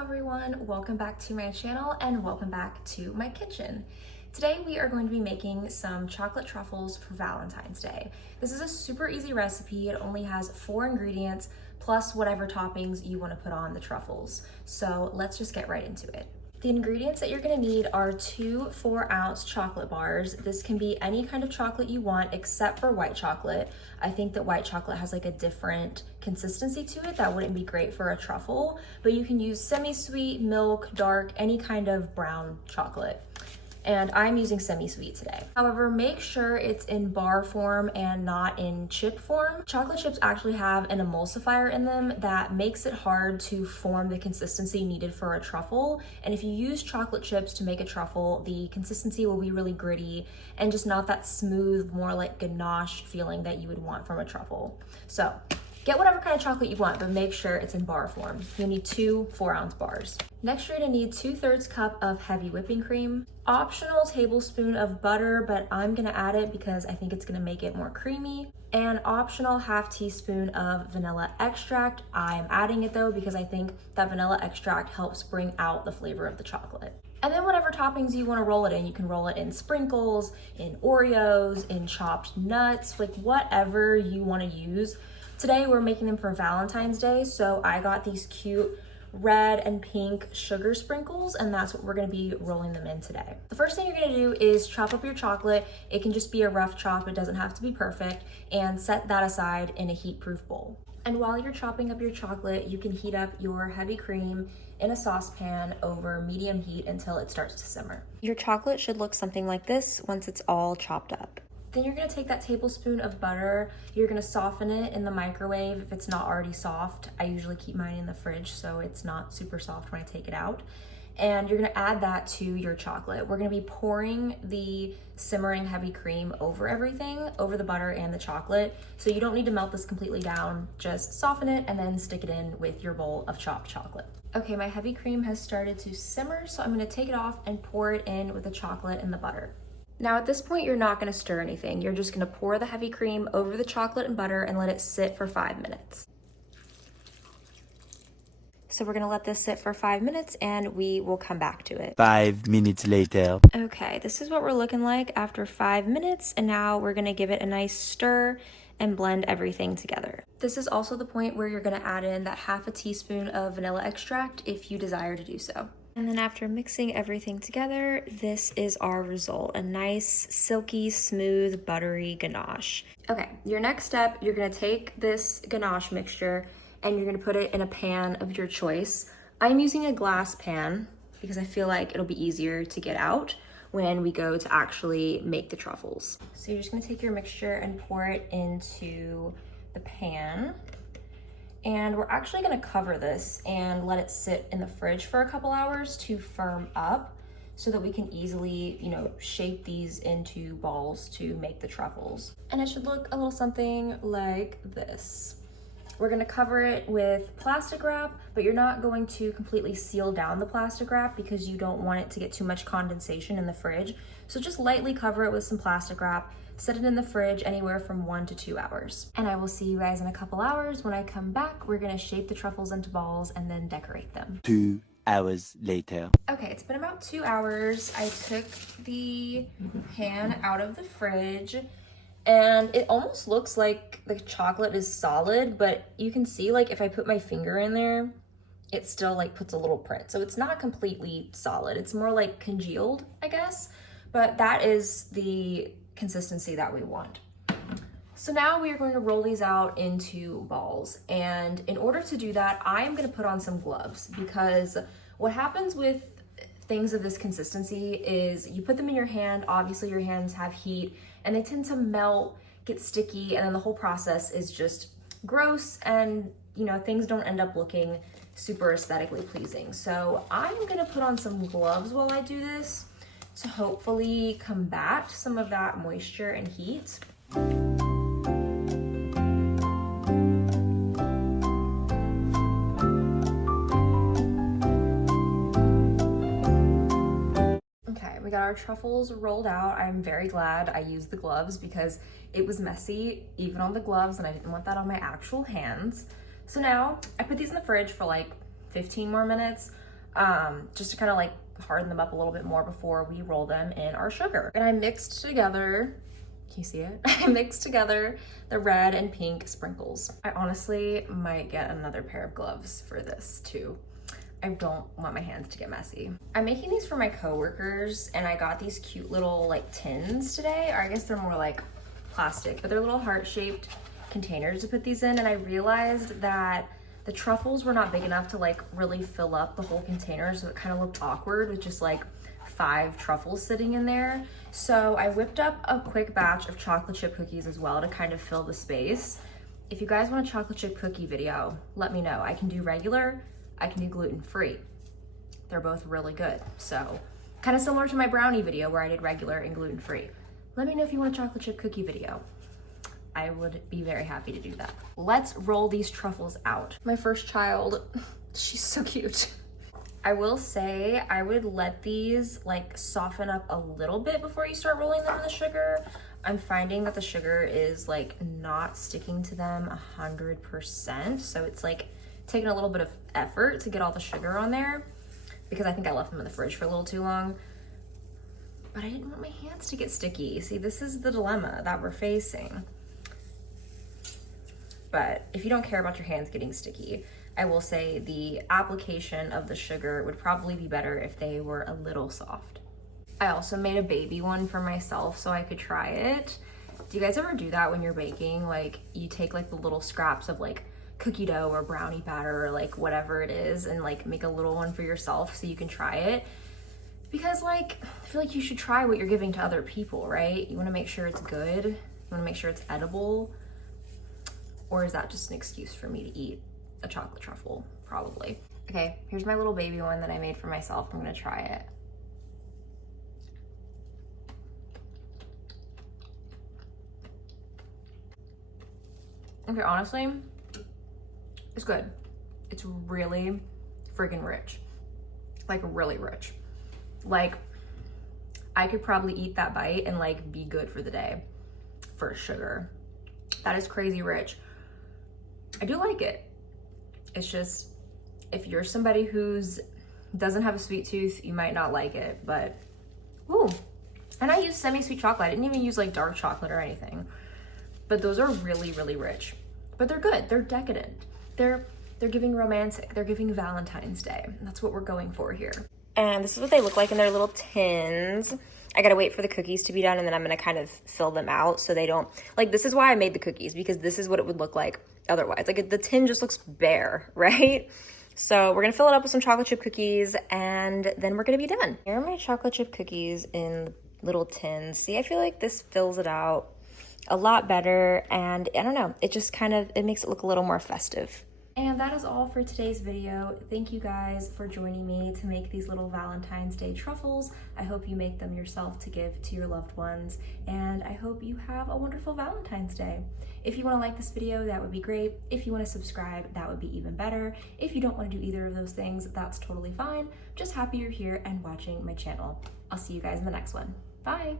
everyone, welcome back to my channel and welcome back to my kitchen. Today we are going to be making some chocolate truffles for Valentine's Day. This is a super easy recipe. It only has 4 ingredients plus whatever toppings you want to put on the truffles. So let's just get right into it. The ingredients that you're going to need are 2 4-ounce chocolate bars. This can be any kind of chocolate you want except for white chocolate. I think that white chocolate has like a different consistency to it that wouldn't be great for a truffle, but you can use semi-sweet, milk, dark, any kind of brown chocolate. And I'm using semi-sweet today. However, make sure it's in bar form and not in chip form. Chocolate chips actually have an emulsifier in them that makes it hard to form the consistency needed for a truffle. And if you use chocolate chips to make a truffle, the consistency will be really gritty and just not that smooth, more like ganache feeling that you would want from a truffle. So get whatever kind of chocolate you want, but make sure it's in bar form. You'll need 2 4-ounce bars. Next, you're gonna need 2/3 cup of heavy whipping cream, optional tablespoon of butter, but I'm gonna add it because I think it's gonna make it more creamy, and optional 1/2 teaspoon of vanilla extract. I'm adding it though because I think that vanilla extract helps bring out the flavor of the chocolate. And then whatever toppings you wanna roll it in, you can roll it in sprinkles, in Oreos, in chopped nuts, like whatever you wanna use. Today we're making them for Valentine's Day, so I got these cute red and pink sugar sprinkles, and that's what we're gonna be rolling them in today. The first thing you're gonna do is chop up your chocolate. It can just be a rough chop, it doesn't have to be perfect, and set that aside in a heat-proof bowl. And while you're chopping up your chocolate, you can heat up your heavy cream in a saucepan over medium heat until it starts to simmer. Your chocolate should look something like this once it's all chopped up. Then you're gonna take that tablespoon of butter, you're gonna soften it in the microwave if it's not already soft. I usually keep mine in the fridge so it's not super soft when I take it out. And you're gonna add that to your chocolate. We're gonna be pouring the simmering heavy cream over everything, over the butter and the chocolate. So you don't need to melt this completely down, just soften it and then stick it in with your bowl of chopped chocolate. Okay, my heavy cream has started to simmer, so I'm gonna take it off and pour it in with the chocolate and the butter. Now at this point, you're not gonna stir anything. You're just gonna pour the heavy cream over the chocolate and butter and let it sit for 5 minutes. So we're gonna let this sit for 5 minutes and we will come back to it. 5 minutes later. Okay, this is what we're looking like after 5 minutes, and now we're gonna give it a nice stir and blend everything together. This is also the point where you're gonna add in that 1/2 teaspoon of vanilla extract if you desire to do so. And then after mixing everything together, this is our result, a nice, silky, smooth, buttery ganache. Okay, your next step, you're gonna take this ganache mixture and you're gonna put it in a pan of your choice. I'm using a glass pan because I feel like it'll be easier to get out when we go to actually make the truffles. So you're just gonna take your mixture and pour it into the pan. And we're actually gonna cover this and let it sit in the fridge for a couple hours to firm up so that we can easily, shape these into balls to make the truffles. And it should look a little something like this. We're gonna cover it with plastic wrap, but you're not going to completely seal down the plastic wrap because you don't want it to get too much condensation in the fridge. So just lightly cover it with some plastic wrap, set it in the fridge anywhere from 1 to 2 hours. And I will see you guys in a couple hours. When I come back, we're gonna shape the truffles into balls and then decorate them. 2 hours later. Okay, it's been about 2 hours. I took the pan out of the fridge and it almost looks like the chocolate is solid, but you can see like if I put my finger in there, it still like puts a little print. So it's not completely solid. It's more like congealed, I guess, but that is the consistency that we want. So now we are going to roll these out into balls. And in order to do that, I'm gonna put on some gloves because what happens with things of this consistency is you put them in your hand, obviously your hands have heat and they tend to melt, get sticky, and then the whole process is just gross and things don't end up looking super aesthetically pleasing. So I'm gonna put on some gloves while I do this to hopefully combat some of that moisture and heat. We got our truffles rolled out. I'm very glad I used the gloves because it was messy even on the gloves and I didn't want that on my actual hands. So now I put these in the fridge for like 15 more minutes. just to kind of like harden them up a little bit more before we roll them in our sugar. And I mixed together, can you see it? I mixed together the red and pink sprinkles. I honestly might get another pair of gloves for this too. I don't want my hands to get messy. I'm making these for my coworkers, and I got these cute little like tins today, or I guess they're more like plastic, but they're little heart-shaped containers to put these in. And I realized that the truffles were not big enough to like really fill up the whole container, so it kind of looked awkward with just like 5 truffles sitting in there. So I whipped up a quick batch of chocolate chip cookies as well to kind of fill the space. If you guys want a chocolate chip cookie video, let me know. I can do regular, I can do gluten-free. They're both really good. So kind of similar to my brownie video where I did regular and gluten-free. Let me know if you want a chocolate chip cookie video. I would be very happy to do that. Let's roll these truffles out. My first child, she's so cute. I will say I would let these like soften up a little bit before you start rolling them in the sugar. I'm finding that the sugar is like not sticking to them 100%. So it's like taking a little bit of effort to get all the sugar on there because I think I left them in the fridge for a little too long. But I didn't want my hands to get sticky. See, this is the dilemma that we're facing. But if you don't care about your hands getting sticky, I will say the application of the sugar would probably be better if they were a little soft. I also made a baby one for myself so I could try it. Do you guys ever do that when you're baking? Like you take like the little scraps of like cookie dough or brownie batter or like whatever it is and like make a little one for yourself so you can try it? Because like, I feel like you should try what you're giving to other people, right? You wanna make sure it's good. You wanna make sure it's edible. Or is that just an excuse for me to eat a chocolate truffle? Probably. Okay, here's my little baby one that I made for myself. I'm gonna try it. Okay, honestly, it's good. It's really friggin' rich. Like really rich. Like I could probably eat that bite and like be good for the day for sugar. That is crazy rich. I do like it. It's just, if you're somebody who's doesn't have a sweet tooth, you might not like it, but ooh. And I use semi-sweet chocolate. I didn't even use like dark chocolate or anything. But those are really, really rich. But they're good. They're decadent. They're giving romantic. They're giving Valentine's Day. That's what we're going for here. And this is what they look like in their little tins. I gotta wait for the cookies to be done and then I'm gonna kind of fill them out so they don't, like this is why I made the cookies, because this is what it would look like otherwise. Like the tin just looks bare, right? So we're gonna fill it up with some chocolate chip cookies and then we're gonna be done. Here are my chocolate chip cookies in little tins. See, I feel like this fills it out a lot better and I don't know, it just kind of, it makes it look a little more festive. And that is all for today's video. Thank you guys for joining me to make these little Valentine's Day truffles. I hope you make them yourself to give to your loved ones, and I hope you have a wonderful Valentine's Day. If you want to like this video, that would be great. If you want to subscribe, that would be even better. If you don't want to do either of those things, that's totally fine. Just happy you're here and watching my channel. I'll see you guys in the next one. Bye!